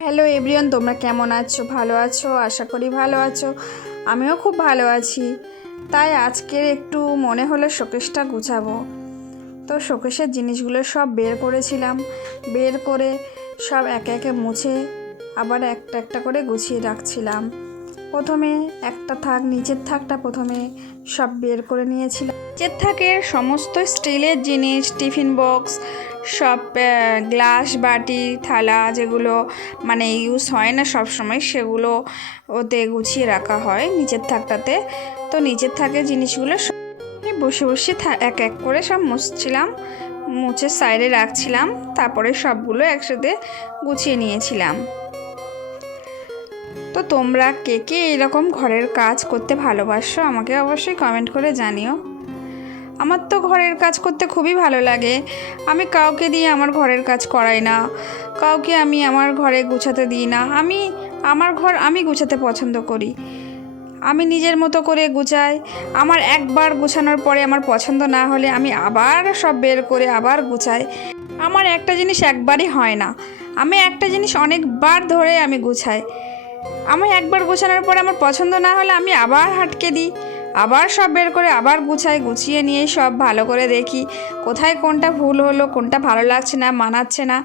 Hello everyone তোমরা কেমন আছো? ভালো আছো? আশা করি ভালো আছো। আমিও খুব ভালো আছি। তাই আজকের একটু মনে হলো শোকেসটা গুছাবো। তো শোকেসের জিনিসগুলো সব বের করেছিলাম। বের করে সব একে একে মুছে আবার একটা একটা করে গুছিয়ে রাখছিলাম। প্রথমে একটা থাক, নিচের থাকটা প্রথমে সব বের করে নিয়েছিলাম। নিচের থাকের সমস্ত স্টিলের জিনিস, টিফিন বক্স সব গ্লাস, বাটি, থালা যেগুলো মানে ইউজ হয় না সব সময় সেগুলো ওতে গুছিয়ে রাখা হয় নিচের থাকটাতে। তো নিচের থাকে জিনিসগুলো বসে বসে এক এক করে সব মুছছিলাম, মুছে সাইডে রাখছিলাম, তারপরে সবগুলো একসাথে গুছিয়ে নিয়েছিলাম। তো তোমরা কে কে এরকম ঘরের কাজ করতে ভালোবাসো, আমাকে অবশ্যই কমেন্ট করে জানিও। আমার তো ঘরের কাজ করতে খুবই ভালো লাগে। আমি কাউকে দিয়ে আমার ঘরের কাজ করাই না। কাউকে আমি আমার ঘরে গুছাতে দিই না। আমি, আমার ঘর আমি গুছাতে পছন্দ করি। আমি নিজের মতো করে গুছাই। আমার একবার গুছানোর পরে আমার পছন্দ না হলে আমি আবার সব বের করে আবার গুছাই। আমার একটা জিনিস একবারই হয় না। আমি একটা জিনিস অনেকবার ধরে আমি গুছাই। আমি একবার গোছানোর পরে আমার পছন্দ না হলে আমি আবার হাটকে দিই। আবার সব বের করে আবার গুছাই গুছিয়ে নিয়ে সব ভালো করে দেখি। কোথায় কোনটা ভুল হলো, কোনটা ভালো লাগছে না, মানাচ্ছে না,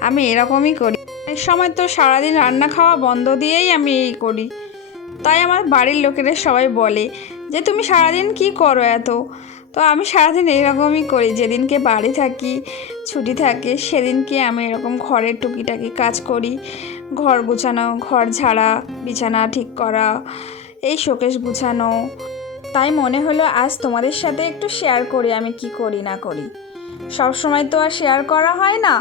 আমি এরকমই করি। এই সময় তো সারাদিন রান্না খাওয়া বন্ধ দিয়েই আমি এই করি। তাই আমার বাড়ির লোকেরা সবাই বলে যে, তুমি সারাদিন কি করো এত? তো আমি সারাদিন এরকমই করি। যেদিনকে বাড়ি থাকি, ছুটি থাকে, সেদিনকে আমি এরকম ঘরের টুকিটাকি কাজ করি। ঘর গুছানো, ঘর ঝাড়া, বিছানা ঠিক করা, এই শোকেশ গুছানো তাই মনে হলো আজ তোমাদের সাথে একটু শেয়ার করি আমি কি করি না করি। সব সময় তো আর শেয়ার করা হয় না।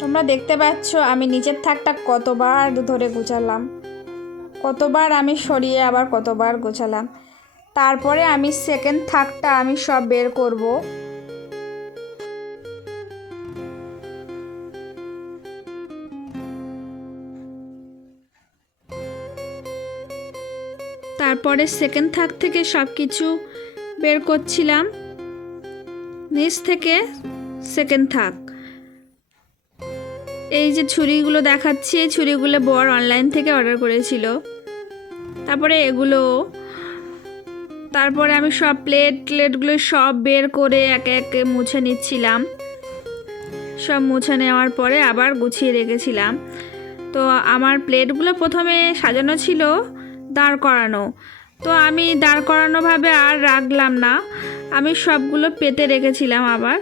তোমরা দেখতে পাচ্ছ আমি নিচের থাকটা কতবার ধরে গুছালাম। কতবার আমি সরিয়ে আবার কতবার গোছালাম। তারপরে আমি সেকেন্ড থাকটা আমি সব বের করব। তারপরে সেকেন্ড থাক থেকে সব কিছু বের করছিলাম। নিচ থেকে সেকেন্ড থাক এই যে ছুরিগুলো দেখাচ্ছি, এই ছুরিগুলো বর অনলাইন থেকে অর্ডার করেছিল। তারপরে এগুলো, তারপরে আমি সব প্লেট প্লেটগুলো সব বের করে একে একে মুছে নিচ্ছিলাম। সব মুছে নেওয়ার পরে আবার গুছিয়ে রেখেছিলাম। তো আমার প্লেটগুলো প্রথমে সাজানো ছিল। দাঁড় করানো। তো আমি দাঁড় করানোভাবে আর রাখলাম না। আমি সবগুলো পেতে রেখেছিলাম আবার।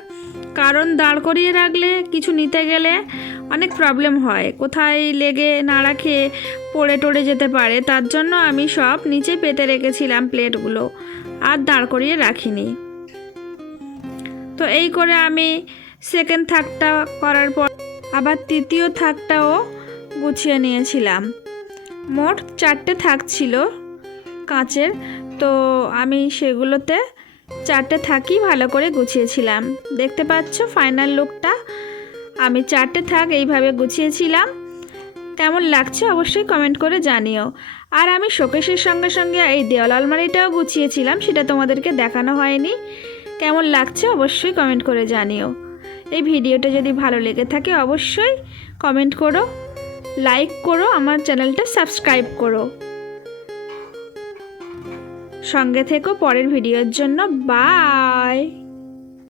কারণ দাঁড় করিয়ে রাখলে কিছু নিতে গেলে অনেক প্রবলেম হয়। কোথায় লেগে না খেয়ে পড়ে টড়ে যেতে পারে, তার জন্য আমি সব নিচে পেতে রেখেছিলাম প্লেটগুলো। আর দাঁড় করিয়ে রাখিনি। তো এই করে আমি সেকেন্ড থাকটা করার পর আবার তৃতীয় থাকটাও গুছিয়ে নিয়েছিলাম। মোট চারটে থাক ছিল কাঁচের, তো আমি সেগুলোতে চারটে থাকি ভালো করে গুছিয়েছিলাম। দেখতে পাচ্ছ ফাইনাল লুকটা আমি চারটে থাক এইভাবে গুছিয়েছিলাম। কেমন লাগছে অবশ্যই কমেন্ট করে জানিও। আর আমি শোকেশের সঙ্গে সঙ্গে এই দেওয়াল আলমারিটাও গুছিয়েছিলাম, সেটা তোমাদেরকে দেখানো হয়নি। কেমন লাগছে অবশ্যই কমেন্ট করে জানিও। এই ভিডিওটা যদি ভালো লেগে থাকে অবশ্যই কমেন্ট করো। লাইক করো আমার চ্যানেলটা সাবস্ক্রাইব করো। সঙ্গে থেকো পরের ভিডিওর জন্য। বাই!